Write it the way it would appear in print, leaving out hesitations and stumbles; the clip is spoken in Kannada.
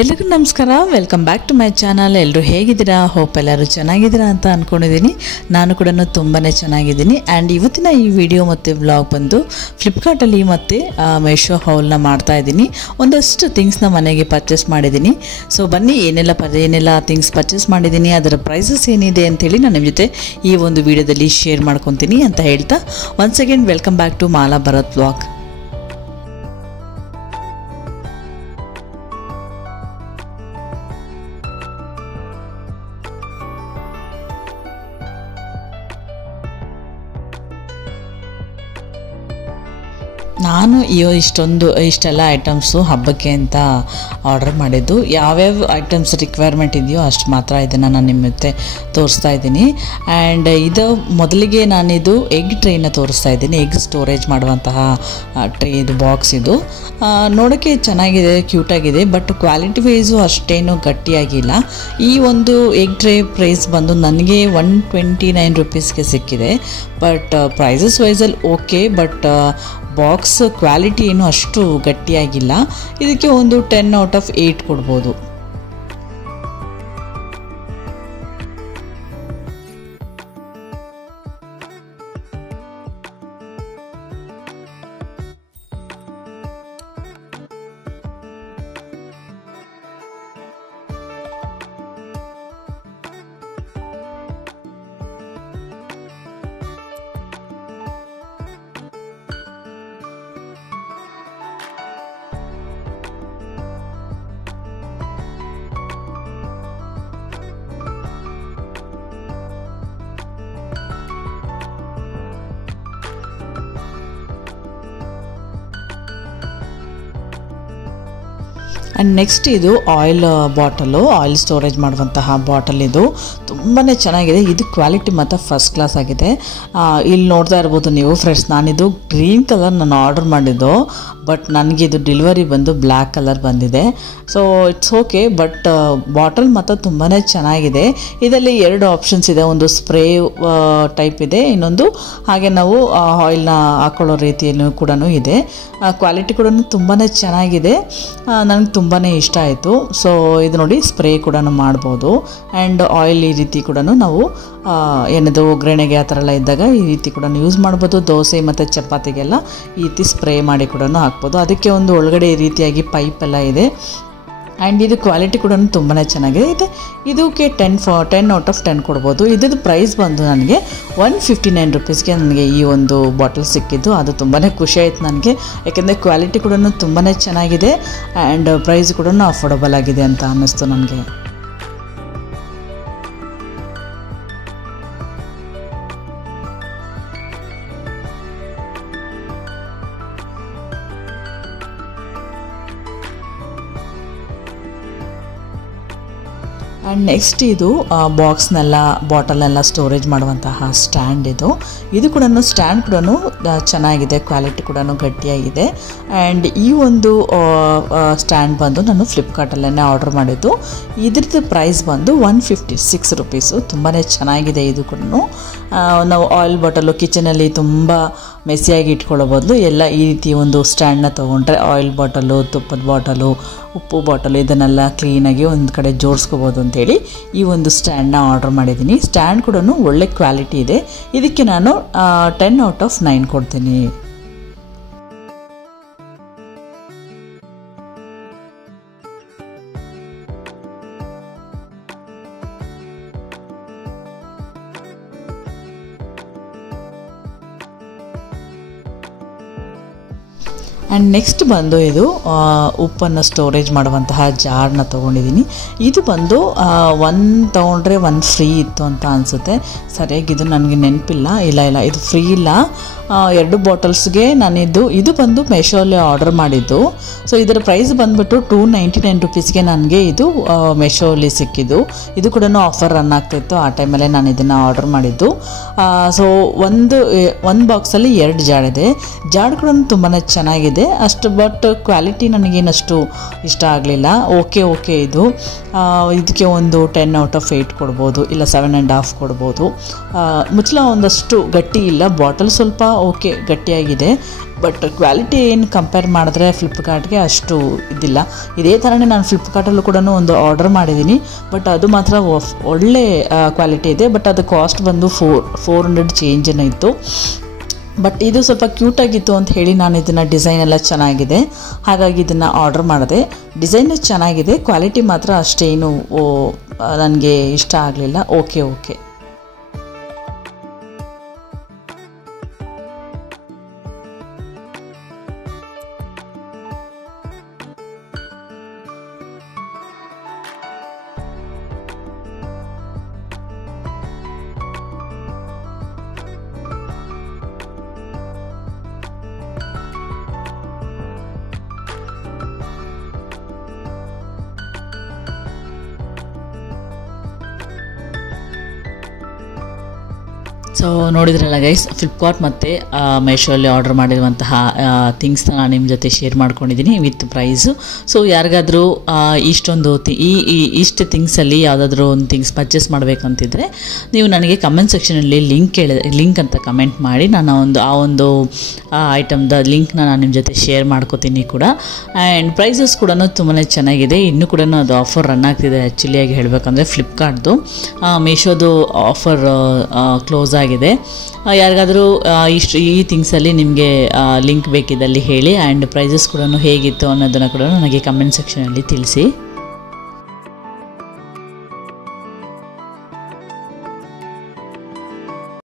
ಎಲ್ಲರಿಗೂ ನಮಸ್ಕಾರ, welcome back to my channel. ಎಲ್ಲರೂ ಹೇಗಿದ್ದೀರಾ? ಹೋಪ್ ಎಲ್ಲರೂ ಚೆನ್ನಾಗಿದ್ದೀರಾ ಅಂತ ಅಂದ್ಕೊಂಡಿದ್ದೀನಿ. ನಾನು ಕೂಡ ತುಂಬಾ ಚೆನ್ನಾಗಿದ್ದೀನಿ. ಆ್ಯಂಡ್ ಇವತ್ತಿನ ಈ ವಿಡಿಯೋ ಮತ್ತು ವ್ಲಾಗ್ ಬಂದು ಫ್ಲಿಪ್ಕಾರ್ಟಲ್ಲಿ ಮತ್ತು ಮೀಶೋ ಹೌಲ್ನ ಮಾಡ್ತಾ ಇದ್ದೀನಿ. ಒಂದಷ್ಟು ಥಿಂಗ್ಸ್ನ ಮನೆಗೆ ಪರ್ಚೇಸ್ ಮಾಡಿದ್ದೀನಿ. ಸೊ ಬನ್ನಿ ಏನೆಲ್ಲ ಥಿಂಗ್ಸ್ ಪರ್ಚೇಸ್ ಮಾಡಿದ್ದೀನಿ, ಅದರ ಪ್ರೈಸಸ್ ಏನಿದೆ ಅಂಥೇಳಿ ನಾನು ನಿಮ್ಮ ಜೊತೆ ಈ ಒಂದು ವಿಡಿಯೋದಲ್ಲಿ ಶೇರ್ ಮಾಡ್ಕೊತೀನಿ ಅಂತ ಹೇಳ್ತಾ once again welcome back to Mala Bharat vlog. ನಾನು ಇಷ್ಟೆಲ್ಲ ಐಟಮ್ಸು ಹಬ್ಬಕ್ಕೆ ಅಂತ ಆರ್ಡರ್ ಮಾಡಿದ್ದು. ಯಾವ್ಯಾವ ಐಟಮ್ಸ್ ರಿಕ್ವೈರ್ಮೆಂಟ್ ಇದೆಯೋ ಅಷ್ಟು ಮಾತ್ರ ಇದನ್ನು ನಾನು ನಿಮ್ಮ ಜೊತೆ ತೋರಿಸ್ತಾ ಇದ್ದೀನಿ. ಆ್ಯಂಡ್ ಇದು ಮೊದಲಿಗೆ ನಾನಿದು ಎಗ್ ಟ್ರೇನ ತೋರಿಸ್ತಾ ಇದ್ದೀನಿ. ಎಗ್ ಸ್ಟೋರೇಜ್ ಮಾಡುವಂತಹ ಟ್ರೇ ಇದು, ಬಾಕ್ಸ್ ಇದು. ನೋಡೋಕ್ಕೆ ಚೆನ್ನಾಗಿದೆ, ಕ್ಯೂಟಾಗಿದೆ, ಬಟ್ ಕ್ವಾಲಿಟಿ ವೈಸು ಅಷ್ಟೇನು ಗಟ್ಟಿಯಾಗಿಲ್ಲ. ಈ ಒಂದು ಎಗ್ ಟ್ರೇ ಪ್ರೈಸ್ ಬಂದು ನನಗೆ 129 ರುಪೀಸ್ಗೆ ಸಿಕ್ಕಿದೆ. ಬಟ್ ಪ್ರೈಸಸ್ ವೈಸಲ್ಲಿ ಓಕೆ, ಬಟ್ ಬಾಕ್ಸ್ ಕ್ವಾಲಿಟಿ ಏನು ಅಷ್ಟು ಗಟ್ಟಿಯಾಗಿಲ್ಲ. ಇದಕ್ಕೆ ಒಂದು 10 ಔಟ್ ಆಫ್ 8 ಕೊಡ್ಬೋದು. ಆ್ಯಂಡ್ ನೆಕ್ಸ್ಟ್ ಇದು ಆಯಿಲ್ ಬಾಟಲು, ಆಯಿಲ್ ಸ್ಟೋರೇಜ್ ಮಾಡುವಂತಹ ಬಾಟಲ್. ಇದು ತುಂಬಾ ಚೆನ್ನಾಗಿದೆ. ಇದು ಕ್ವಾಲಿಟಿ ಮತ್ತು ಫಸ್ಟ್ ಕ್ಲಾಸ್ ಆಗಿದೆ. ಇಲ್ಲಿ ನೋಡ್ತಾ ಇರ್ಬೋದು ನೀವು ಫ್ರೆಂಡ್ಸ್, ನಾನಿದು ಗ್ರೀನ್ ಕಲರ್ ನಾನು ಆರ್ಡರ್ ಮಾಡಿದ್ದು, ಬಟ್ ನನಗಿದು ಡೆಲಿವರಿ ಬಂದು ಬ್ಲ್ಯಾಕ್ ಕಲರ್ ಬಂದಿದೆ. So it's okay, but bottle ಮಾತ್ರ ತುಂಬಾ ಚೆನ್ನಾಗಿದೆ. ಇದರಲ್ಲಿ 2 ಆಪ್ಷನ್ಸ್ ಇದೆ. ಒಂದು ಸ್ಪ್ರೇ ಟೈಪ್ ಇದೆ, ಇನ್ನೊಂದು ಹಾಗೆ ನಾವು ಆಯಿಲ್ನ ಹಾಕೊಳ್ಳೋ ರೀತಿಯಲ್ಲೂ ಕೂಡ ಇದೆ. ಕ್ವಾಲಿಟಿ ಕೂಡ ತುಂಬಾ ಚೆನ್ನಾಗಿದೆ, ನನಗೆ ತುಂಬಾ ಇಷ್ಟ ಆಯಿತು. ಸೊ ಇದು ನೋಡಿ, ಸ್ಪ್ರೇ ಕೂಡ ಮಾಡ್ಬೋದು. ಆ್ಯಂಡ್ ಆಯಿಲ್ ಈ ರೀತಿ ಕೂಡ ನಾವು ಏನದು ಒಗ್ಗರಣೆಗೆ ಆ ಥರ ಎಲ್ಲ ಇದ್ದಾಗ ಈ ರೀತಿ ಕೂಡ ಯೂಸ್ ಮಾಡ್ಬೋದು. ದೋಸೆ ಮತ್ತು ಚಪಾತಿಗೆಲ್ಲ ಈ ರೀತಿ ಸ್ಪ್ರೇ ಮಾಡಿ ಕೂಡ ಹಾಕ್ಬೋದು. ಅದಕ್ಕೆ ಒಂದು ಒಳಗಡೆ ಈ ರೀತಿಯಾಗಿ ಪೈಪ್ ಎಲ್ಲ ಇದೆ. ಆ್ಯಂಡ್ ಇದು ಕ್ವಾಲಿಟಿ ಕೂಡ ತುಂಬಾ ಚೆನ್ನಾಗಿದೆ. ಇದಕ್ಕೆ 10 ಔಟ್ ಆಫ್ 10 ಕೊಡ್ಬೋದು. ಇದ್ರದ್ದು ಪ್ರೈಸ್ ಬಂದು ನನಗೆ 159 ರುಪೀಸ್ಗೆ ನನಗೆ ಈ ಒಂದು ಬಾಟಲ್ ಸಿಕ್ಕಿದ್ದು. ಅದು ತುಂಬಾ ಖುಷಿ ಆಯಿತು ನನಗೆ, ಯಾಕೆಂದರೆ ಕ್ವಾಲಿಟಿ ಕೂಡ ತುಂಬಾ ಚೆನ್ನಾಗಿದೆ ಆ್ಯಂಡ್ ಪ್ರೈಸ್ ಕೂಡ ಅಫೋರ್ಡಬಲ್ ಆಗಿದೆ ಅಂತ ಅನ್ನಿಸ್ತು ನನಗೆ. ಆ್ಯಂಡ್ ನೆಕ್ಸ್ಟ್ ಇದು ಬಾಕ್ಸ್ನೆಲ್ಲ ಬಾಟಲ್ನೆಲ್ಲ ಸ್ಟೋರೇಜ್ ಮಾಡುವಂತಹ ಸ್ಟ್ಯಾಂಡ್. ಇದು ಕೂಡ ಸ್ಟ್ಯಾಂಡ್ ಕೂಡ ಚೆನ್ನಾಗಿದೆ, ಕ್ವಾಲಿಟಿ ಕೂಡ ಗಟ್ಟಿಯಾಗಿದೆ. ಆ್ಯಂಡ್ ಈ ಒಂದು ಸ್ಟ್ಯಾಂಡ್ ಬಂದು ನಾನು ಫ್ಲಿಪ್ಕಾರ್ಟಲ್ಲೇ ಆರ್ಡರ್ ಮಾಡಿದ್ದು. ಇದ್ರದ್ದು ಪ್ರೈಸ್ ಬಂದು 156 ರುಪೀಸು. ತುಂಬಾ ಚೆನ್ನಾಗಿದೆ. ಇದು ಕೂಡ ನಾವು ಆಯಿಲ್ ಬಾಟಲು ಕಿಚನಲ್ಲಿ ತುಂಬ ಮೆಸಿಯಾಗಿ ಇಟ್ಕೊಳ್ಳೋ ಬದಲು ಎಲ್ಲ ಈ ರೀತಿ ಒಂದು ಸ್ಟ್ಯಾಂಡನ್ನ ತೊಗೊಂಡ್ರೆ ಆಯಿಲ್ ಬಾಟಲು, ತುಪ್ಪದ ಬಾಟಲು, ಉಪ್ಪು ಬಾಟಲು ಇದನ್ನೆಲ್ಲ ಕ್ಲೀನಾಗಿ ಒಂದು ಕಡೆ ಜೋಡಿಸ್ಕೋಬೋದು ಅಂಥೇಳಿ ಈ ಒಂದು ಸ್ಟ್ಯಾಂಡನ್ನ ಆರ್ಡರ್ ಮಾಡಿದ್ದೀನಿ. ಸ್ಟ್ಯಾಂಡ್ ಕೂಡ ಒಳ್ಳೆ ಕ್ವಾಲಿಟಿ ಇದೆ. ಇದಕ್ಕೆ ನಾನು 10 ಔಟ್ ಆಫ್ 9 ಕೊಡ್ತೀನಿ. ಆ್ಯಂಡ್ ನೆಕ್ಸ್ಟ್ ಬಂದು ಇದು ಉಪ್ಪನ್ನು ಸ್ಟೋರೇಜ್ ಮಾಡುವಂತಹ ಜಾರ್ನ ತೊಗೊಂಡಿದ್ದೀನಿ. ಇದು ಬಂದು 1 ತೊಗೊಂಡ್ರೆ 1 ಫ್ರೀ ಇತ್ತು ಅಂತ ಅನಿಸುತ್ತೆ. ಸರಿಯಾಗಿ ಇದು ನನಗೆ ನೆನಪಿಲ್ಲ. ಇಲ್ಲ ಇದು ಫ್ರೀ ಇಲ್ಲ. 2 ಬಾಟಲ್ಸ್ಗೆ ಇದು ಬಂದು ಮೀಶೋಲ್ಲಿ ಆರ್ಡರ್ ಮಾಡಿದ್ದು. ಸೊ ಇದರ ಪ್ರೈಸ್ ಬಂದುಬಿಟ್ಟು 299 ರುಪೀಸ್ಗೆ ನನಗೆ ಇದು ಮೀಶೋಲ್ಲಿ ಸಿಕ್ಕಿದ್ದು. ಇದು ಕೂಡ ಆಫರ್ ರನ್ ಆಗ್ತಾಯಿತ್ತು ಆ ಟೈಮಲ್ಲೇ ನಾನು ಇದನ್ನು ಆರ್ಡರ್ ಮಾಡಿದ್ದು. ಸೊ ಒಂದು ಬಾಕ್ಸಲ್ಲಿ 2 ಜಾರ್ ಇದೆ. ಜಾರ್ ಕೂಡ ತುಂಬಾ ಚೆನ್ನಾಗಿದೆ ಅಷ್ಟು, ಬಟ್ ಕ್ವಾಲಿಟಿ ನನಗೇನಷ್ಟು ಇಷ್ಟ ಆಗಲಿಲ್ಲ. ಓಕೆ ಇದು ಇದಕ್ಕೆ ಒಂದು 10 ಔಟ್ ಆಫ್ 8 ಕೊಡ್ಬೋದು, ಇಲ್ಲ 7.5 ಕೊಡ್ಬೋದು. ಮುಚ್ಚಳ ಒಂದಷ್ಟು ಗಟ್ಟಿ ಇಲ್ಲ, ಬಾಟಲ್ ಸ್ವಲ್ಪ ಓಕೆ ಗಟ್ಟಿಯಾಗಿದೆ. ಬಟ್ ಕ್ವಾಲಿಟಿ ಏನು ಕಂಪೇರ್ ಮಾಡಿದ್ರೆ ಫ್ಲಿಪ್ಕಾರ್ಟ್ಗೆ ಅಷ್ಟು ಇದಿಲ್ಲ. ಇದೇ ಥರನೇ ನಾನು ಫ್ಲಿಪ್ಕಾರ್ಟಲ್ಲೂ ಕೂಡ ಒಂದು ಆರ್ಡರ್ ಮಾಡಿದ್ದೀನಿ, ಬಟ್ ಅದು ಮಾತ್ರ ಒಳ್ಳೆ ಕ್ವಾಲಿಟಿ ಇದೆ. ಬಟ್ ಅದು ಕಾಸ್ಟ್ ಬಂದು 400 ಚೇಂಜ್ ಏನೋ ಇತ್ತು. ಬಟ್ ಇದು ಸ್ವಲ್ಪ ಕ್ಯೂಟಾಗಿತ್ತು ಅಂತ ಹೇಳಿ ನಾನು ಇದನ್ನು ಡಿಸೈನ್ ಎಲ್ಲ ಚೆನ್ನಾಗಿದೆ ಹಾಗಾಗಿ ಇದನ್ನು ಆರ್ಡರ್ ಮಾಡಿದೆ. ಡಿಸೈನು ಚೆನ್ನಾಗಿದೆ, ಕ್ವಾಲಿಟಿ ಮಾತ್ರ ಅಷ್ಟೇನು ನನಗೆ ಇಷ್ಟ ಆಗಲಿಲ್ಲ. ಓಕೆ. ಸೊ ನೋಡಿದ್ರಲ್ಲ ಗೈಸ್, ಫ್ಲಿಪ್ಕಾರ್ಟ್ ಮತ್ತು ಮೀಶೋಲ್ಲಿ ಆರ್ಡರ್ ಮಾಡಿರುವಂತಹ ಥಿಂಗ್ಸ್ನ ನಾನು ನಿಮ್ಮ ಜೊತೆ ಶೇರ್ ಮಾಡ್ಕೊಂಡಿದ್ದೀನಿ ವಿತ್ ಪ್ರೈಸು. ಸೊ ಯಾರಿಗಾದರೂ ಇಷ್ಟು ಥಿಂಗ್ಸಲ್ಲಿ ಯಾವುದಾದ್ರೂ ಒಂದು ಥಿಂಗ್ಸ್ ಪರ್ಚೇಸ್ ಮಾಡಬೇಕಂತಿದ್ರೆ ನೀವು ನನಗೆ ಕಮೆಂಟ್ ಸೆಕ್ಷನಲ್ಲಿ ಲಿಂಕ್ ಅಂತ ಕಮೆಂಟ್ ಮಾಡಿ ನಾನು ಆ ಒಂದು ಐಟಮ್ದ ಲಿಂಕ್ನ ನಾನು ನಿಮ್ಮ ಜೊತೆ ಶೇರ್ ಮಾಡ್ಕೋತೀನಿ ಕೂಡ. ಆ್ಯಂಡ್ ಪ್ರೈಸಸ್ ಕೂಡ ತುಂಬಾ ಚೆನ್ನಾಗಿದೆ. ಇನ್ನೂ ಕೂಡ ಅದು ಆಫರ್ ರನ್ ಆಗ್ತಿದೆ ಆ್ಯಕ್ಚುಲಿಯಾಗಿ ಹೇಳಬೇಕಂದ್ರೆ ಫ್ಲಿಪ್ಕಾರ್ಟ್ದು. ಮೀಶೋದು ಆಫರ್ ಕ್ಲೋಸ್ ಆಗಿದೆ. ಯಾರಿಗಾದರೂ ಈ ಥಿಂಗ್ಸಲ್ಲಿ ನಿಮಗೆ ಲಿಂಕ್ ಬೇಕಿದ್ದಲ್ಲಿ ಹೇಳಿ. ಆ್ಯಂಡ್ ಪ್ರೈಸಸ್ ಕೂಡ ಹೇಗಿತ್ತು ಅನ್ನೋದನ್ನು ಕೂಡ ನನಗೆ ಕಮೆಂಟ್ ಸೆಕ್ಷನಲ್ಲಿ ತಿಳಿಸಿ.